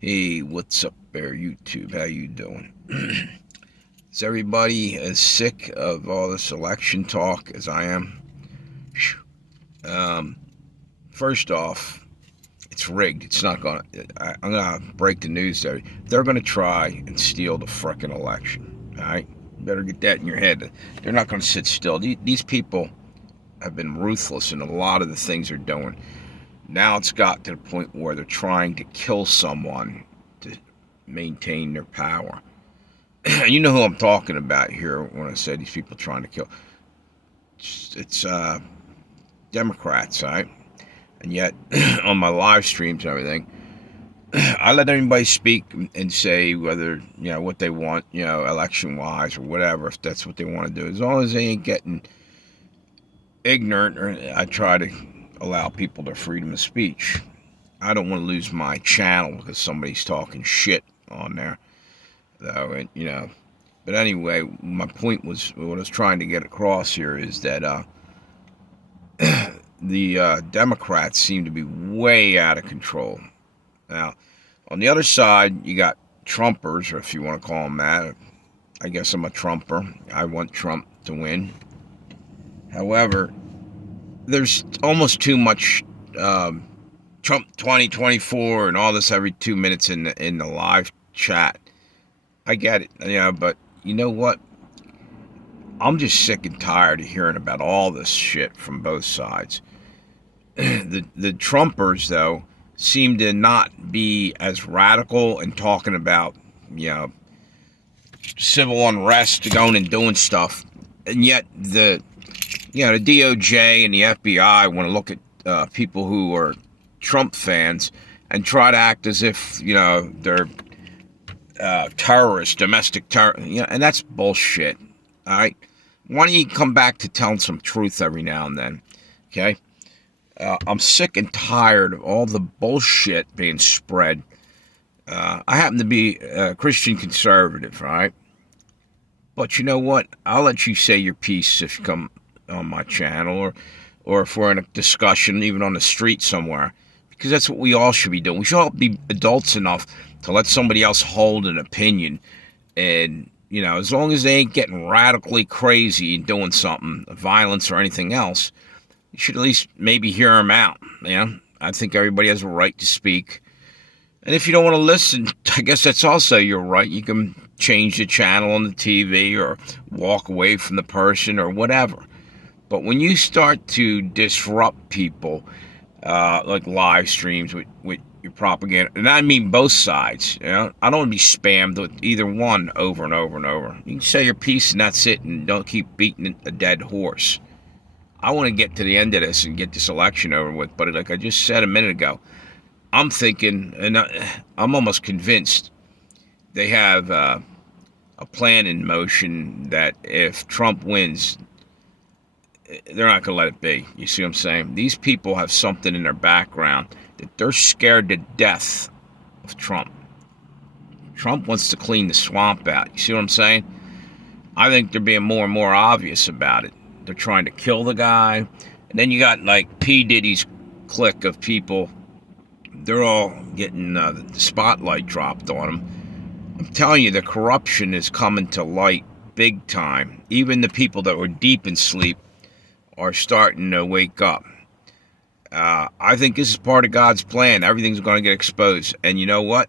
Hey, what's up there, YouTube? How you doing? Is everybody as sick of all this election talk as I am? Um, First off, it's rigged. It's not gonna. I'm gonna break the news there. They're gonna try and steal the frickin' election. All right, you better get that in your head. They're not gonna sit still. These people have been ruthless in a lot of the things they're doing. Now it's got to the point where they're trying to kill someone to maintain their power. You know who I'm talking about here when I say these people trying to kill. It's Democrats, right? And yet, on my live streams and everything, I let anybody speak and say whether, what they want, election-wise or whatever, if that's what they want to do. As long as they ain't getting ignorant, or I try to allow people their freedom of speech. I don't want to lose my channel because somebody's talking shit on there, though, and. But anyway, my point was, what I was trying to get across here is that the Democrats seem to be way out of control. Now, on the other side, you got Trumpers, or if you want to call them that. I guess I'm a Trumper. I want Trump to win. However, there's almost too much Trump 2024 and all this every 2 minutes in the live chat. I get it, but you know what? I'm just sick and tired of hearing about all this shit from both sides. The Trumpers, though, seem to not be as radical in talking about, civil unrest, going and doing stuff. And yet the DOJ and the FBI want to look at people who are Trump fans and try to act as if, they're terrorists, domestic terror, and that's bullshit. All right, why don't you come back to telling some truth every now and then? Okay, I'm sick and tired of all the bullshit being spread. I happen to be a Christian conservative, all right, but you know what? I'll let you say your piece if you come on my channel, or if we're in a discussion, even on the street somewhere, because that's what we all should be doing. We should all be adults enough to let somebody else hold an opinion. And, as long as they ain't getting radically crazy and doing something, violence or anything else, you should at least maybe hear them out. I think everybody has a right to speak. And if you don't want to listen, I guess that's also your right. You can change the channel on the TV or walk away from the person or whatever. But when you start to disrupt people, like live streams with your propaganda, and I mean both sides, I don't want to be spammed with either one over and over and over. You can say your piece and that's it, and don't keep beating a dead horse. I want to get to the end of this and get this election over with, but like I just said a minute ago, I'm thinking, and I'm almost convinced they have a plan in motion that if Trump wins, they're not going to let it be. You see what I'm saying? These people have something in their background that they're scared to death of Trump. Trump wants to clean the swamp out. You see what I'm saying? I think they're being more and more obvious about it. They're trying to kill the guy. And then you got like P. Diddy's clique of people. They're all getting the spotlight dropped on them. I'm telling you, the corruption is coming to light big time. Even the people that were deep in sleep are starting to wake up. I think this is part of God's plan. Everything's going to get exposed. And you know what?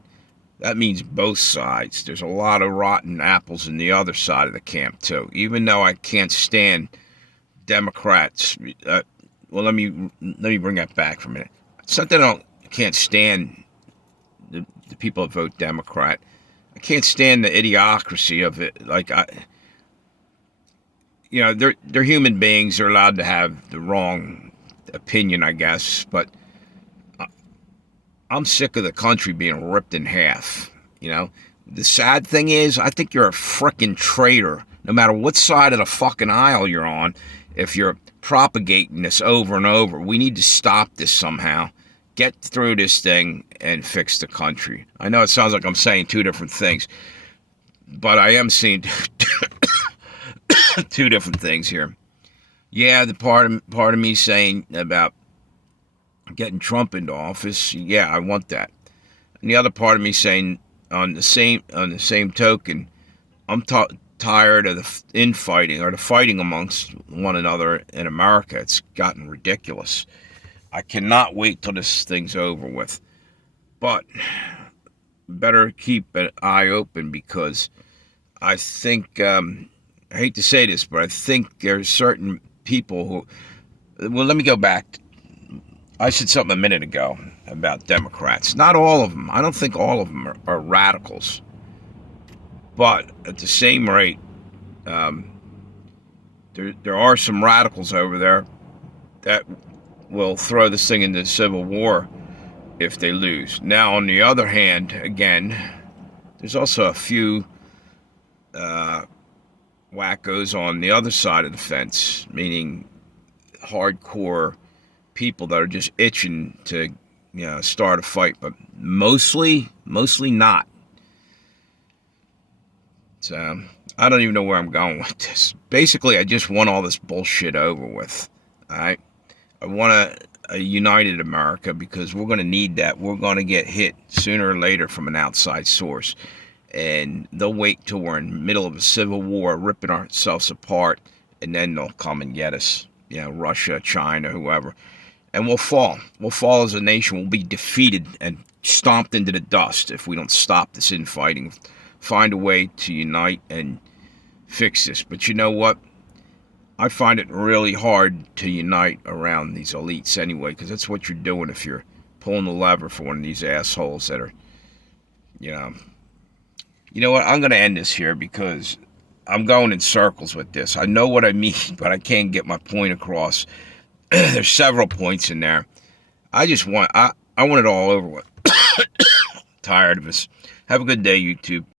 That means both sides. There's a lot of rotten apples in the other side of the camp, too. Even though I can't stand Democrats. Well, let me bring that back for a minute. It's not that I can't stand the people that vote Democrat. I can't stand the idiocracy of it. Like, they're human beings. They're allowed to have the wrong opinion, I guess. But I'm sick of the country being ripped in half. The sad thing is, I think you're a frickin' traitor, no matter what side of the fucking aisle you're on. If you're propagating this over and over, we need to stop this somehow. Get through this thing and fix the country. I know it sounds like I'm saying two different things, but I am seeing two different things here. Yeah, the part of me saying about getting Trump into office, yeah, I want that. and the other part of me saying on the same token, I'm tired of the infighting or the fighting amongst one another in America. It's gotten ridiculous. I cannot wait till this thing's over with. But better keep an eye open, because I think, I hate to say this, but I think there's certain people who, well, let me go back. I said something a minute ago about Democrats. Not all of them. I don't think all of them are radicals. But at the same rate, there are some radicals over there that will throw this thing into civil war if they lose. Now, on the other hand, again, there's also a few wackos on the other side of the fence, meaning hardcore people that are just itching to, start a fight, but mostly not. So I don't even know where I'm going with this. Basically, I just want all this bullshit over with. All right, I want a united America, because we're going to need that. We're going to get hit sooner or later from an outside source, and they'll wait till we're in the middle of a civil war, ripping ourselves apart, and then they'll come and get us. Russia, China, whoever. And we'll fall. We'll fall as a nation. We'll be defeated and stomped into the dust if we don't stop this infighting. Find a way to unite and fix this. But you know what? I find it really hard to unite around these elites anyway, because that's what you're doing if you're pulling the lever for one of these assholes that are, You know what? I'm going to end this here, because I'm going in circles with this. I know what I mean, but I can't get my point across. There's several points in there. I want it all over with. Tired of this. Have a good day, YouTube.